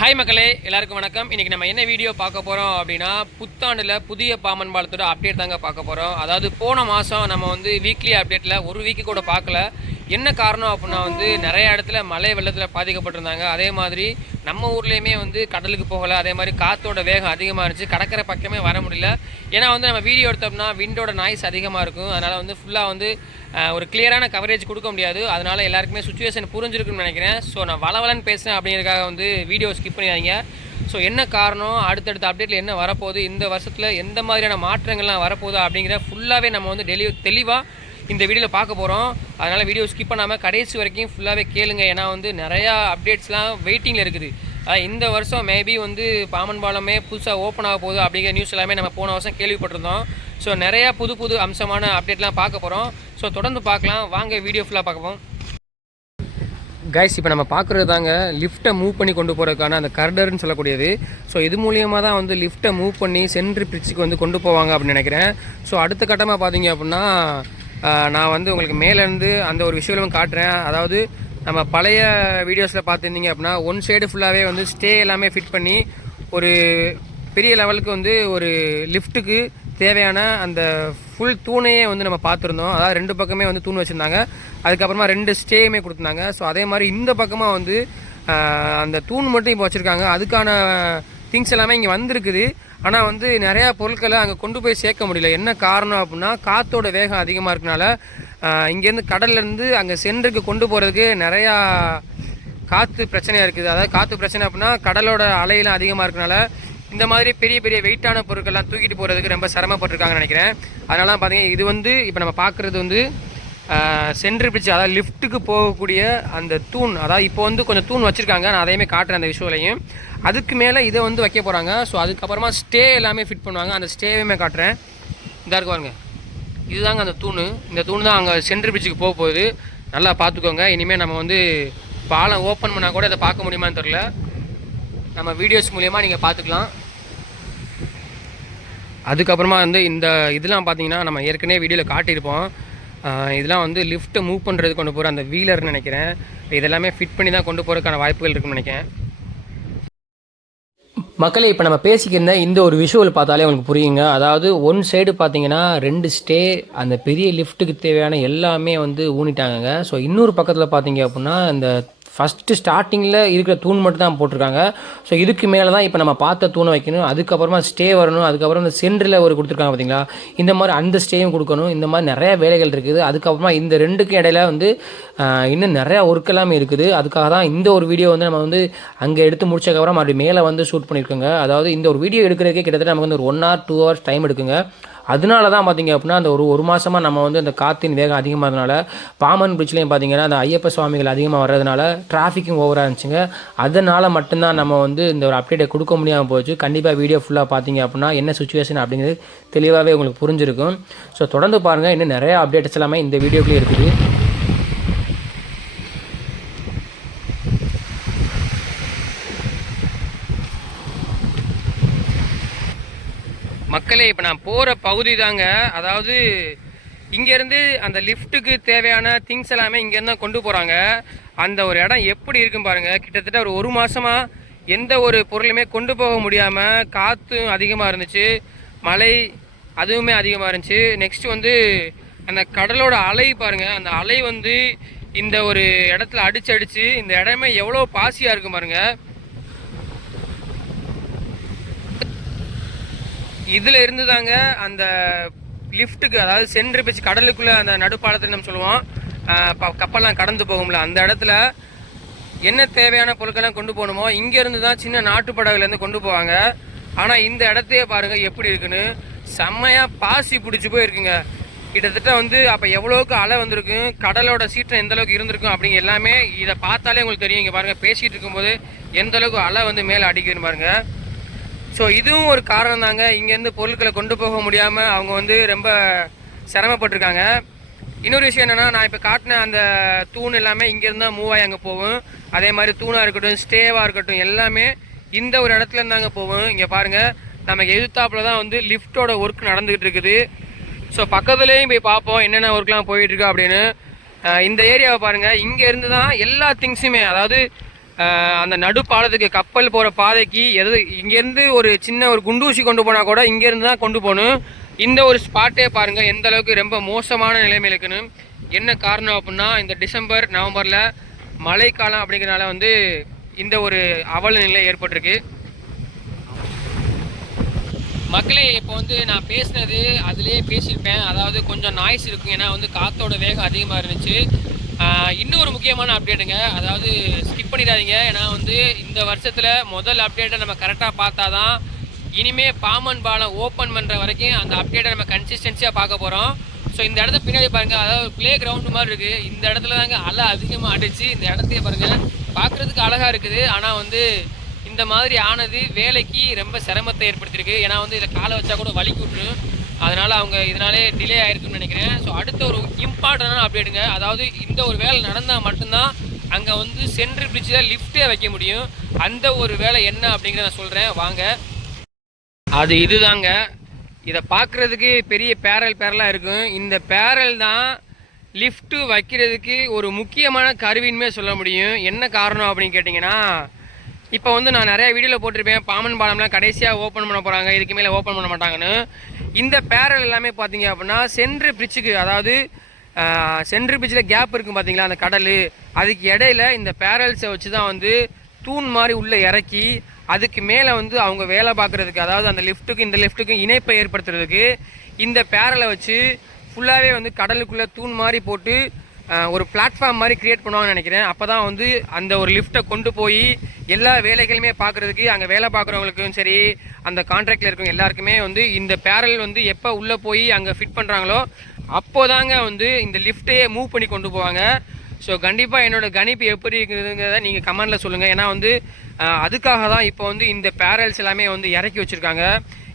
Hi மக்களே எல்லாருக்கும் வணக்கம். இன்னைக்கு நம்ம என்ன வீடியோ பார்க்க போகிறோம் அப்படின்னா புத்தாண்டில் புதிய பாமன் பாலத்தோட அப்டேட் தாங்க பார்க்க போகிறோம் அதாவது போன மாதம் நம்ம வந்து வீக்லி அப்டேட்டில் ஒரு வீக்கு கூட பார்க்கல. என்ன காரணம் அப்படின்னா வந்து நிறைய இடத்துல மழை வெள்ளத்தில் பாதிக்கப்பட்டிருந்தாங்க. அதே மாதிரி நம்ம ஊர்லேயுமே வந்து கடலுக்கு போகலை. அதே மாதிரி காற்றோட வேகம் அதிகமாக இருந்துச்சு. கடற்கரை பக்கமே வர முடியல. ஏன்னா வந்து நம்ம வீடியோ எடுத்தோம்னா விண்டோட நாய்ஸ் அதிகமாக இருக்கும். அதனால் வந்து ஃபுல்லாக வந்து ஒரு கிளியரான கவரேஜ் கொடுக்க முடியாது. அதனால் எல்லாருக்குமே சுச்சுவேஷன் புரிஞ்சிருக்குன்னு நினைக்கிறேன். ஸோ நான் வளவலன்னு பேசுகிறேன் அப்படிங்கிறதுக்காக வந்து வீடியோ ஸ்கிப் பண்ணிடாதீங்க. ஸோ என்ன காரணம்? அடுத்தடுத்த அப்டேட்டில் என்ன வரப்போகுது? இந்த வருஷத்தில் எந்த மாதிரியான மாற்றங்கள்லாம் வரப்போகுது அப்படிங்கிற ஃபுல்லாகவே நம்ம வந்து டெலி தெளிவாக இந்த வீடியோவில் பார்க்க போகிறோம் அதனால் வீடியோ ஸ்கிப் பண்ணாமல் கடைசி வரைக்கும் ஃபுல்லாகவே கேளுங்க. ஏன்னா வந்து நிறையா அப்டேட்ஸ்லாம் வெயிட்டிங்கில் இருக்குது. இந்த வருஷம் மேபி வந்து பாமன் பாலமே புதுசாக ஓப்பன் ஆக போகுது அப்படிங்கிற நியூஸ் எல்லாமே நம்ம போன வருஷம் கேள்விப்பட்டிருந்தோம். ஸோ நிறையா புது புது அம்சமான அப்டேட்லாம் பார்க்க போகிறோம் ஸோ தொடர்ந்து பார்க்கலாம். வாங்க வீடியோ ஃபுல்லாக பார்ப்போம் கைஸ் இப்போ நம்ம பார்க்குறது தாங்க லிஃப்ட்டை மூவ் பண்ணி கொண்டு போகிறதுக்கான அந்த கர்டர்னு சொல்லக்கூடியது. ஸோ இது மூலியமாக தான் வந்து லிஃப்ட்டை மூவ் பண்ணி சென்ட்ரி பிரிட்ஜுக்கு வந்து கொண்டு போவாங்க அப்படின்னு நினைக்கிறேன். ஸோ அடுத்த கட்டமாக பார்த்தீங்க அப்படின்னா நான் வந்து உங்களுக்கு மேலேருந்து அந்த ஒரு விஷயம் காட்டுறேன். அதாவது நம்ம பழைய வீடியோஸில் பார்த்துருந்தீங்க அப்படின்னா ஒன் சைடு ஃபுல்லாகவே வந்து ஸ்டே எல்லாமே ஃபிட் பண்ணி ஒரு பெரிய லெவலுக்கு வந்து ஒரு லிஃப்ட்டுக்கு தேவையான அந்த ஃபுல் தூணையே வந்து நம்ம பார்த்துருந்தோம். அதாவது ரெண்டு பக்கமே வந்து தூண் வச்சுருந்தாங்க. அதுக்கப்புறமா ரெண்டு ஸ்டேயுமே கொடுத்துருந்தாங்க. ஸோ அதே மாதிரி இந்த பக்கமாக வந்து அந்த தூண் மட்டும் இப்போ வச்சுருக்காங்க. அதுக்கான திங்ஸ் எல்லாமே இங்கே வந்திருக்குது. ஆனால் வந்து நிறையா பொருட்களை அங்கே கொண்டு போய் சேர்க்க முடியல. என்ன காரணம் அப்படின்னா காற்றோட வேகம் அதிகமாக இருக்கனால இங்கேருந்து கடல்லேருந்து அங்கே சென்றுக்கு கொண்டு போகிறதுக்கு நிறையா காற்று பிரச்சனையாக இருக்குது. அதாவது காற்று பிரச்சனை அப்படின்னா கடலோட அலையெல்லாம் அதிகமாக இருக்கனால இந்த மாதிரி பெரிய பெரிய வெயிட்டான பொருட்கள்லாம் தூக்கிட்டு போகிறதுக்கு ரொம்ப சிரமப்பட்டிருக்காங்கன்னு நினைக்கிறேன். அதனால பார்த்தீங்கன்னா இது வந்து இப்போ நம்ம பார்க்குறது வந்து சென்ட்ரு பிரிட்ஜ் அதாவது லிஃப்ட்டுக்கு போகக்கூடிய அந்த தூண் அதாவது இப்போ வந்து கொஞ்சம் தூண் வச்சுருக்காங்க. நான் அதையுமே காட்டுறேன் அந்த விஷுவலையும் அதுக்கு மேலே இதை வந்து வைக்க போகிறாங்க ஸோ அதுக்கப்புறமா ஸ்டே எல்லாமே ஃபிட் பண்ணுவாங்க. அந்த ஸ்டேவையுமே காட்டுறேன். இதாக இருக்கு பாருங்க. இதுதாங்க அந்த தூண். இந்த தூண் தான் அங்கே சென்ட்ரு பிரிட்ஜுக்கு போக போகுது. நல்லா பார்த்துக்கோங்க. இனிமேல் நம்ம வந்து பாலம் ஓப்பன் பண்ணால் கூட இதை பார்க்க முடியுமான்னு தெரில நம்ம வீடியோஸ் மூலியமாக நீங்கள் பார்த்துக்கலாம். அதுக்கப்புறமா வந்து இந்த இதெல்லாம் பார்த்தீங்கன்னா நம்ம ஏற்கனவே வீடியோவில் காட்டியிருப்போம். இதெல்லாம் வந்து லிஃப்ட்டை மூவ் பண்ணுறது கொண்டு போகிற அந்த வீலர்னு நினைக்கிறேன். இதெல்லாமே ஃபிட் பண்ணி தான் கொண்டு போகிறதுக்கான வாய்ப்புகள் இருக்குன்னு நினைக்கிறேன். மக்களே இப்போ நம்ம பேசிக்கிருந்த இந்த ஒரு விஷுவல் பார்த்தாலே உங்களுக்கு புரியுங்க. அதாவது ஒன் சைடு பார்த்தீங்கன்னா ரெண்டு ஸ்டே அந்த பெரிய லிஃப்ட்டுக்கு தேவையான எல்லாமே வந்து ஊனிட்டாங்க ஸோ இன்னொரு பக்கத்தில் பார்த்தீங்க அப்படின்னா இந்த ஃபஸ்ட்டு ஸ்டார்டிங்கில் இருக்கிற தூண் மட்டும் தான் போட்டிருக்காங்க. ஸோ இதுக்கு மேலே தான் இப்போ நம்ம பார்த்த தூணை வைக்கணும். அதுக்கப்புறமா ஸ்டே வரணும். அதுக்கப்புறம் இந்த சென்டரில் ஒரு கொடுத்துருக்காங்க பார்த்தீங்களா இந்த மாதிரி அந்த ஸ்டேயும் கொடுக்கணும். இந்த மாதிரி நிறையா வேலைகள் இருக்குது. அதுக்கப்புறமா இந்த ரெண்டுக்கும் இடையில வந்து இன்னும் நிறையா ஒர்க் எல்லாமே இருக்குது. அதுக்காக தான் இந்த ஒரு வீடியோ வந்து நம்ம வந்து அங்கே எடுத்து முடிச்சதுக்கப்புறம் மறுபடியும் மேலே வந்து ஷூட் பண்ணியிருக்கோங்க. அதாவது இந்த ஒரு வீடியோ எடுக்கிறதுக்கே கிட்டத்தட்ட நமக்கு வந்து ஒரு one hour two hours time எடுக்குங்க. அதனால தான் பார்த்தீங்க அப்படின்னா அந்த ஒரு ஒரு மாதமாக நம்ம வந்து அந்த காற்றின் வேகம் அதிகமாக பாமன் பிரிட்ஜ்லேயும் பார்த்தீங்கன்னா அந்த ஐயப்ப சுவாமிகள் அதிகமாக வர்றதுனால டிராஃபிக்கும் ஓவராக இருந்துச்சுங்க. அதனால் மட்டும்தான் நம்ம வந்து இந்த ஒரு அப்டேட்டை கொடுக்க முடியாமல் போச்சு. கண்டிப்பாக வீடியோ ஃபுல்லாக பார்த்தீங்க அப்படின்னா என்ன சுச்சுவேஷன் அப்படிங்கிறது தெளிவாகவே உங்களுக்கு புரிஞ்சிருக்கும். ஸோ தொடர்ந்து பாருங்கள் இன்னும் நிறையா அப்டேட்ஸ் எல்லாமே இந்த வீடியோக்குள்ளே இருக்குது மக்களே இப்போ நான் போகிற பகுதி தாங்க. அதாவது இங்கேருந்து அந்த லிஃப்ட்டுக்கு தேவையான திங்ஸ் எல்லாமே இங்கேருந்து தான் கொண்டு போகிறாங்க அந்த ஒரு இடம் எப்படி இருக்கும் பாருங்கள் கிட்டத்தட்ட ஒரு ஒரு மாதமாக எந்த ஒரு பொருளுமே கொண்டு போக முடியாமல் காற்றும் அதிகமாக இருந்துச்சு. மழை அதுவுமே அதிகமாக இருந்துச்சு. நெக்ஸ்ட் வந்து அந்த கடலோட அலை பாருங்கள் அந்த அலை வந்து இந்த ஒரு இடத்துல அடிச்சு அடித்து இந்த இடமே எவ்வளோ பாசியாக இருக்கும் பாருங்கள் இதில் இருந்து தாங்க அந்த லிஃப்ட்டுக்கு அதாவது சென்ட்ரு பிச்சு கடலுக்குள்ளே அந்த நடுப்பாலத்தில் நம்ம சொல்லுவோம். கப்பல்லாம் கடந்து போகும்ல. அந்த இடத்துல என்ன தேவையான பொருட்கள்லாம் கொண்டு போகணுமோ இங்கேருந்து தான் சின்ன நாட்டு கொண்டு போவாங்க. ஆனால் இந்த இடத்தையே பாருங்கள் எப்படி இருக்குன்னு. செம்மையாக பாசி பிடிச்சி போயிருக்குங்க. கிட்டத்தட்ட வந்து அப்போ எவ்வளோக்கு அலை வந்திருக்கும் கடலோட சீற்றம் எந்த அளவுக்கு இருந்திருக்கும் அப்படிங்க எல்லாமே இதை பார்த்தாலே உங்களுக்கு தெரியும். இங்கே பாருங்கள் பேசிகிட்டு இருக்கும்போது எந்த அளவுக்கு அலை வந்து மேலே அடிக்குதுன்னு பாருங்கள் ஸோ இதுவும் ஒரு காரணம் தாங்க. இங்கேருந்து பொருட்களை கொண்டு போக முடியாமல் அவங்க வந்து ரொம்ப சிரமப்பட்டிருக்காங்க. இன்னொரு விஷயம் என்னென்னா நான் இப்போ காட்டின அந்த தூண் எல்லாமே இங்கேருந்து தான் மூவ் ஆகி அங்கே போகும். அதே மாதிரி தூணாக இருக்கட்டும் ஸ்டேவாக இருக்கட்டும் எல்லாமே இந்த ஒரு இடத்துல இருந்தாங்க போகும். இங்கே பாருங்கள் நமக்கு எதிர்த்தாப்புல தான் வந்து லிஃப்ட்டோட ஒர்க் நடந்துக்கிட்டு இருக்குது. ஸோ பக்கத்துலேயும் போய் பார்ப்போம் என்னென்ன ஒர்க்லாம் போயிட்டுருக்கு அப்படின்னு. இந்த ஏரியாவை பாருங்கள் இங்கே இருந்து தான் எல்லா திங்ஸுமே அதாவது அந்த நடுப்பாலத்துக்கு கப்பல் போகிற பாதைக்கு எது இங்கேருந்து ஒரு சின்ன ஒரு குண்டூசி கொண்டு போனால் கூட இங்கேருந்து தான் கொண்டு போகணும். இந்த ஒரு ஸ்பாட்டே பாருங்கள் எந்த அளவுக்கு ரொம்ப மோசமான நிலைமையில் இருக்குன்னு. என்ன காரணம் அப்படின்னா இந்த டிசம்பர் நவம்பரில் மழைக்காலம் அப்படிங்கிறனால வந்து இந்த ஒரு அவல நிலை ஏற்பட்டிருக்கு. மக்களே இப்போ வந்து நான் பேசினது அதிலே பேசியிருப்பேன். அதாவது கொஞ்சம் நாய்ஸ் இருக்கும் ஏன்னா வந்து காற்றோட வேகம் அதிகமாக இருந்துச்சு. இன்னும் இன்னொரு முக்கியமான அப்டேட்டுங்க அதாவது ஸ்கிப் பண்ணிடாதீங்க. ஏன்னா வந்து இந்த வருஷத்தில் முதல் அப்டேட்டை நம்ம கரெக்டாக பார்த்தா தான் இனிமே பாமன் பாலம் ஓப்பன் பண்ணுற வரைக்கும் அந்த அப்டேட்டை நம்ம கன்சிஸ்டன்சியாக பார்க்க போகிறோம் ஸோ இந்த இடத்த பின்னாடி பாருங்கள் அதாவது ப்ளே கிரவுண்டு மாதிரி இருக்குது இந்த இடத்துல தாங்க அலை அதிகமாக அடிச்சு இந்த இடத்தையே பாருங்கள் பார்க்குறதுக்கு அழகாக இருக்குது. ஆனால் வந்து இந்த மாதிரி ஆனது வேலைக்கு ரொம்ப சிரமத்தை ஏற்படுத்தியிருக்கு. ஏன்னா வந்து இதில் காலை வச்சா கூட வலிக்கு விட்டுரும். அதனால் அவங்க இதனாலே டிலே ஆயிருக்குன்னு நினைக்கிறேன். ஸோ அடுத்த ஒரு இம்பார்ட்டண்டான அப்டேட்டுங்க அதாவது இந்த ஒரு வேலை நடந்தால் மட்டும்தான் அங்கே வந்து சென்ட்ரல் பிரிட்ஜில் லிஃப்ட்டே வைக்க முடியும். அந்த ஒரு வேலை என்ன அப்படிங்கிறத நான் சொல்கிறேன் வாங்க. அது இதுதாங்க. இதை பார்க்குறதுக்கு பெரிய பேரல் பேரலாக இருக்கும். இந்த பேரல் தான் லிஃப்ட்டு வைக்கிறதுக்கு ஒரு முக்கியமான கருவின்மே சொல்ல முடியும். என்ன காரணம் அப்படின்னு கேட்டிங்கன்னா இப்போ வந்து நான் நிறைய வீடியோவில் போட்டிருப்பேன். பாமன் பாலம்லாம் கடைசியாக ஓப்பன் பண்ண போகிறாங்க இதுக்கு மேலே ஓப்பன் பண்ண மாட்டாங்கன்னு. இந்த பேரல் எல்லாமே பார்த்தீங்க அப்படின்னா சென்ட்ரு பிரிட்ஜுக்கு அதாவது சென்ட்ரு பிரிட்ஜில் கேப் இருக்கும் பார்த்தீங்களா அந்த கடல்? அதுக்கு இடையில இந்த பேரல்ஸை வச்சு தான் வந்து தூண் மாதிரி உள்ளே இறக்கி அதுக்கு மேலே வந்து அவங்க வேலை பார்க்குறதுக்கு அதாவது அந்த லிஃப்ட்டுக்கும் இந்த லிஃப்ட்டுக்கும் இணைப்பை ஏற்படுத்துறதுக்கு இந்த பேரலை வச்சு ஃபுல்லாகவே வந்து கடலுக்குள்ளே தூண் மாதிரி போட்டு ஒரு பிளாட்ஃபார்ம் மாதிரி கிரியேட் பண்ணுவாங்கன்னு நினைக்கிறேன். அப்போ தான் வந்து அந்த ஒரு லிஃப்ட்டை கொண்டு போய் எல்லா வேலைகளுமே பார்க்குறதுக்கு அங்கே வேலை பார்க்குறவங்களுக்கும் சரி அந்த கான்ட்ராக்டில் இருக்கிறவங்க எல்லாருக்குமே வந்து இந்த பேரல் வந்து எப்போ உள்ளே போய் அங்கே ஃபிட் பண்ணுறாங்களோ அப்போதாங்க வந்து இந்த லிஃப்ட்டையே மூவ் பண்ணி கொண்டு போவாங்க. ஸோ கண்டிப்பாக என்னோடய கணிப்பு எப்படி இருக்குதுங்கிறத நீங்கள் கமெண்டில் சொல்லுங்கள் ஏன்னா வந்து அதுக்காக தான் இப்போ வந்து இந்த பேரல்ஸ் எல்லாமே வந்து இறக்கி வச்சுருக்காங்க.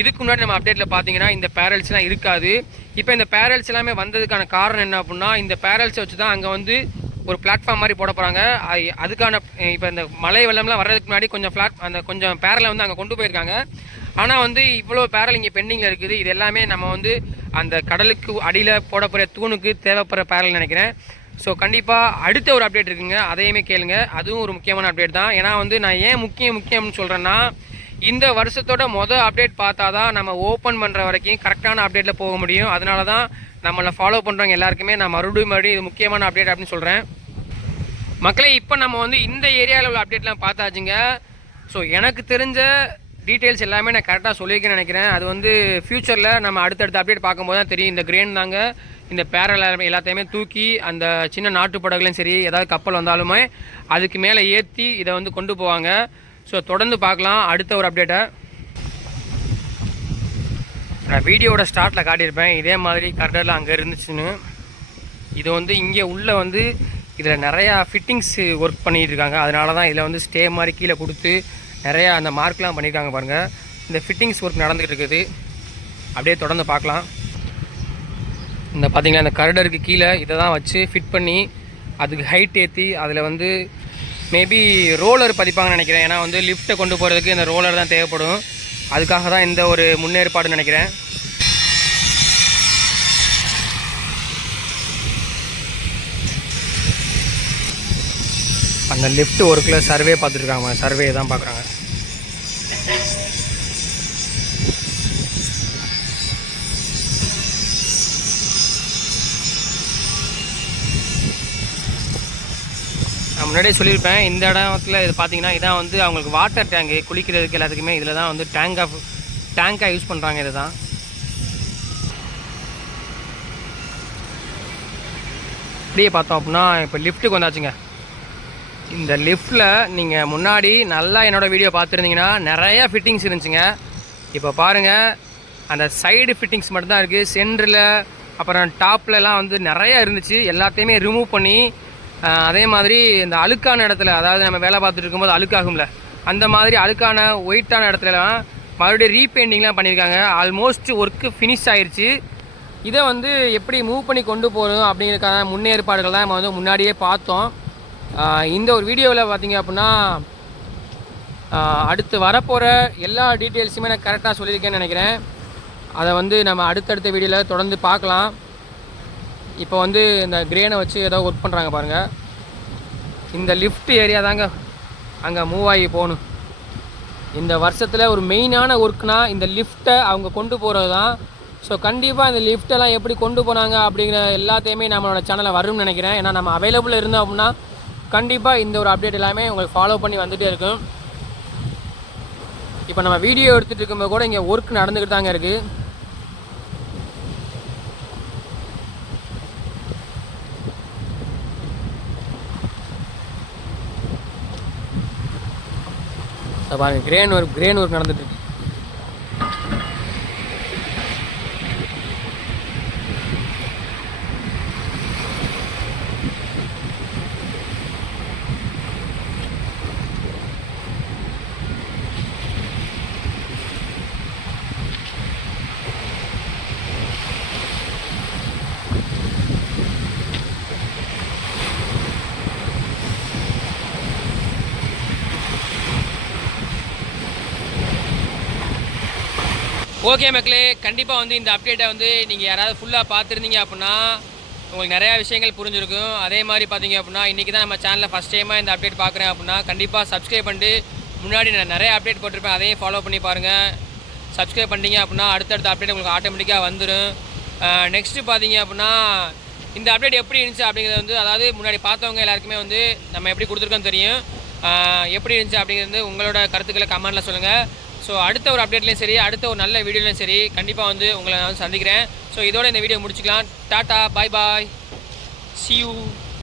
இதுக்கு முன்னாடி நம்ம அப்டேட்டில் பார்த்தீங்கன்னா இந்த பேரல்ஸ்லாம் இருக்காது. இப்போ இந்த பேரல்ஸ் எல்லாமே வந்ததுக்கான காரணம் என்ன அப்படின்னா இந்த பேரல்ஸை வச்சு தான் அங்கே வந்து ஒரு பிளாட்ஃபார்ம் மாதிரி போட போகிறாங்க அதுக்கான இப்போ இந்த மலை வெள்ளம்லாம் வர்றதுக்கு முன்னாடி கொஞ்சம் ஃப்ளாட் அந்த கொஞ்சம் பேரலை வந்து அங்கே கொண்டு போயிருக்காங்க. ஆனால் வந்து இவ்வளோ பேரல் இங்கே பெண்டிங்கில் இருக்குது. இது எல்லாமே நம்ம வந்து அந்த கடலுக்கு அடியில் போட போகிற தூணுக்கு தேவைப்படுற பேரல் நினைக்கிறேன். ஸோ கண்டிப்பாக அடுத்த ஒரு அப்டேட் இருக்குங்க. அதையுமே கேளுங்க. அதுவும் ஒரு முக்கியமான அப்டேட் தான். ஏன்னா வந்து நான் ஏன் முக்கியம் முக்கியம்னு சொல்கிறேன்னா இந்த வருஷத்தோட மொதல் அப்டேட் பார்த்தா தான் நம்ம ஓப்பன் பண்ணுற வரைக்கும் கரெக்டான அப்டேட்டில் போக முடியும். அதனால தான் நம்மளை ஃபாலோ பண்ணுறவங்க எல்லாருக்குமே நான் மறுபடியும் மறுபடியும் இது முக்கியமான அப்டேட் அப்படின்னு சொல்கிறேன் மக்களே இப்போ நம்ம வந்து இந்த ஏரியாவில் உள்ள அப்டேட்லாம் பார்த்தாச்சுங்க. ஸோ எனக்கு தெரிஞ்ச டீட்டெயில்ஸ் எல்லாமே நான் கரெக்டாக சொல்லியிருக்கேன்னு நினைக்கிறேன். அது வந்து ஃப்யூச்சரில் நம்ம அடுத்தடுத்த அப்டேட் பார்க்கும்போது தான் தெரியும். இந்த கிரேன் தாங்க இந்த பேரல் எல்லாத்தையுமே தூக்கி அந்த சின்ன நாட்டு படகுலையும் சரி ஏதாவது கப்பல் வந்தாலுமே அதுக்கு மேலே ஏற்றி இதை வந்து கொண்டு போவாங்க. ஸோ தொடர்ந்து பார்க்கலாம். அடுத்த ஒரு அப்டேட்டை நான் வீடியோவோட ஸ்டார்ட்டில் காட்டியிருப்பேன். இதே மாதிரி கரடெல்லாம் அங்கே இருந்துச்சுன்னு. இது வந்து இங்கே உள்ளே வந்து இதில் நிறையா ஃபிட்டிங்ஸு ஒர்க் பண்ணிகிட்டு இருக்காங்க. அதனால தான் இதில் வந்து ஸ்டே மாதிரி கீழே கொடுத்து நிறையா அந்த மார்க்லாம் பண்ணியிருக்காங்க பாருங்கள் இந்த ஃபிட்டிங்ஸ் ஒர்க் நடந்துகிட்டு இருக்குது. அப்படியே தொடர்ந்து பார்க்கலாம். இந்த பார்த்திங்கன்னா இந்த கரடருக்கு கீழே இதை தான் வச்சு ஃபிட் பண்ணி அதுக்கு ஹைட் ஏற்றி அதில் வந்து மேபி ரோலர் பதிப்பாங்கன்னு நினைக்கிறேன். ஏன்னா வந்து லிஃப்ட்டை கொண்டு போகிறதுக்கு இந்த ரோலர் தான் தேவைப்படும். அதுக்காக தான் இந்த ஒரு முன்னேற்பாடுன்னு நினைக்கிறேன். அந்த லிஃப்ட் ஒர்க்கில் சர்வே பார்த்துட்ருக்காங்க சர்வே தான் பார்க்குறாங்க. நான் முன்னாடியே சொல்லியிருப்பேன் இந்த இடத்துல இது பார்த்தீங்கன்னா இதான் வந்து அவங்களுக்கு வாட்டர் டேங்கு குளிக்கிறதுக்கு எல்லாத்துக்குமே இதில் தான் வந்து டேங்க் ஆஃப் டேங்காக யூஸ் பண்ணுறாங்க இது தான் அப்படியே பார்த்தோம் அப்படின்னா இப்போ லிஃப்ட்டுக்கு வந்தாச்சுங்க. இந்த லிஃப்ட்டில் நீங்கள் முன்னாடி நல்லா என்னோடய வீடியோ பார்த்துருந்தீங்கன்னா நிறைய ஃபிட்டிங்ஸ் இருந்துச்சுங்க. இப்போ பாருங்கள் அந்த சைடு ஃபிட்டிங்ஸ் மட்டும்தான் இருக்குது சென்டரில் அப்புறம் டாப்லலாம் வந்து நிறைய இருந்துச்சு. எல்லாத்தையுமே ரிமூவ் பண்ணி அதே மாதிரி இந்த அழுக்கான இடத்துல அதாவது நம்ம வேலை பார்த்துட்டு இருக்கும்போது அழுக்காகும்ல அந்த மாதிரி அழுக்கான ஒயிட்டான இடத்துலலாம் மறுபடியும் ரீபெயிண்டிங்லாம் பண்ணியிருக்காங்க. ஆல்மோஸ்ட் ஒர்க்கு ஃபினிஷ் ஆயிருச்சு. இதை வந்து எப்படி மூவ் பண்ணி கொண்டு போகணும் அப்படிங்கிறதுக்கான முன்னேற்பாடுகள் தான் நம்ம வந்து முன்னாடியே பார்த்தோம். இந்த ஒரு வீடியோவில் பார்த்திங்க அப்படின்னா அடுத்து வரப்போகிற எல்லா டீட்டெயில்ஸுமே நான் கரெக்டாக சொல்லியிருக்கேன்னு நினைக்கிறேன். அதை வந்து நம்ம அடுத்தடுத்த வீடியோவில் தொடர்ந்து பார்க்கலாம். இப்போ வந்து இந்த கிரேனை வச்சு ஏதோ ஒர்க் பண்ணுறாங்க பாருங்கள் இந்த லிஃப்ட் ஏரியா தாங்க அங்கே மூவ் ஆகி போகணும். இந்த வருஷத்தில் ஒரு மெயினான ஒர்க்னால் இந்த லிஃப்ட்டை அவங்க கொண்டு போகிறது தான் ஸோ கண்டிப்பாக இந்த லிஃப்ட்டெல்லாம் எப்படி கொண்டு போனாங்க அப்படிங்கிற எல்லாத்தையுமே நம்மளோட சேனலில் வரும்னு நினைக்கிறேன். ஏன்னா நம்ம அவைலபிள் இருந்தோம் அப்படின்னா கண்டிப்பாக இந்த ஒரு அப்டேட் எல்லாமே உங்களுக்கு ஃபாலோ பண்ணி வந்துகிட்டே இருக்கும். இப்போ நம்ம வீடியோ எடுத்துகிட்டு இருக்கும்போது கூட இங்கே ஒர்க் நடந்துக்கிட்டு தாங்க இருக்குது பாருங்கள் கிரேன் ஒர்க் கிரேன் ஒர்க் நடந்துட்டு ஓகே மக்களே கண்டிப்பாக வந்து இந்த அப்டேட்டை வந்து நீங்கள் யாராவது ஃபுல்லாக பார்த்துருந்தீங்க அப்படின்னா உங்களுக்கு நிறையா விஷயங்கள் புரிஞ்சிருக்கும். அதே மாதிரி பார்த்தீங்க அப்படின்னா இன்றைக்கி தான் நம்ம சேனலில் ஃபஸ்ட் டைமாக இந்த அப்டேட் பார்க்குறேன் அப்படின்னா கண்டிப்பாக சப்ஸ்கிரைப் பண்ணிட்டு முன்னாடி நான் நிறைய அப்டேட் போட்டிருப்பேன். அதையும் ஃபாலோ பண்ணி பாருங்கள் சப்ஸ்கிரைப் பண்ணிட்டீங்க அப்படின்னா அடுத்தடுத்த அப்டேட் உங்களுக்கு ஆட்டோமேட்டிக்காக வந்துடும் நெக்ஸ்ட்டு பார்த்தீங்க அப்படின்னா இந்த அப்டேட் எப்படி இருந்துச்சு அப்படிங்கிறது வந்து அதாவது முன்னாடி பார்த்தவங்க எல்லாருக்குமே வந்து நம்ம எப்படி கொடுத்துருக்கோம் தெரியும். எப்படி இருந்துச்சு அப்படிங்கிறது வந்து உங்களோட கருத்துக்களை கமெண்டில் சொல்லுங்கள் ஸோ அடுத்த ஒரு அப்டேட்லேயும் சரி அடுத்த ஒரு நல்ல வீடியோலையும் சரி கண்டிப்பாக வந்து உங்களை நான் வந்து சந்திக்கிறேன். ஸோ இதோட இந்த வீடியோ முடிச்சுக்கலாம். டாட்டா பாய் பாய் சியூ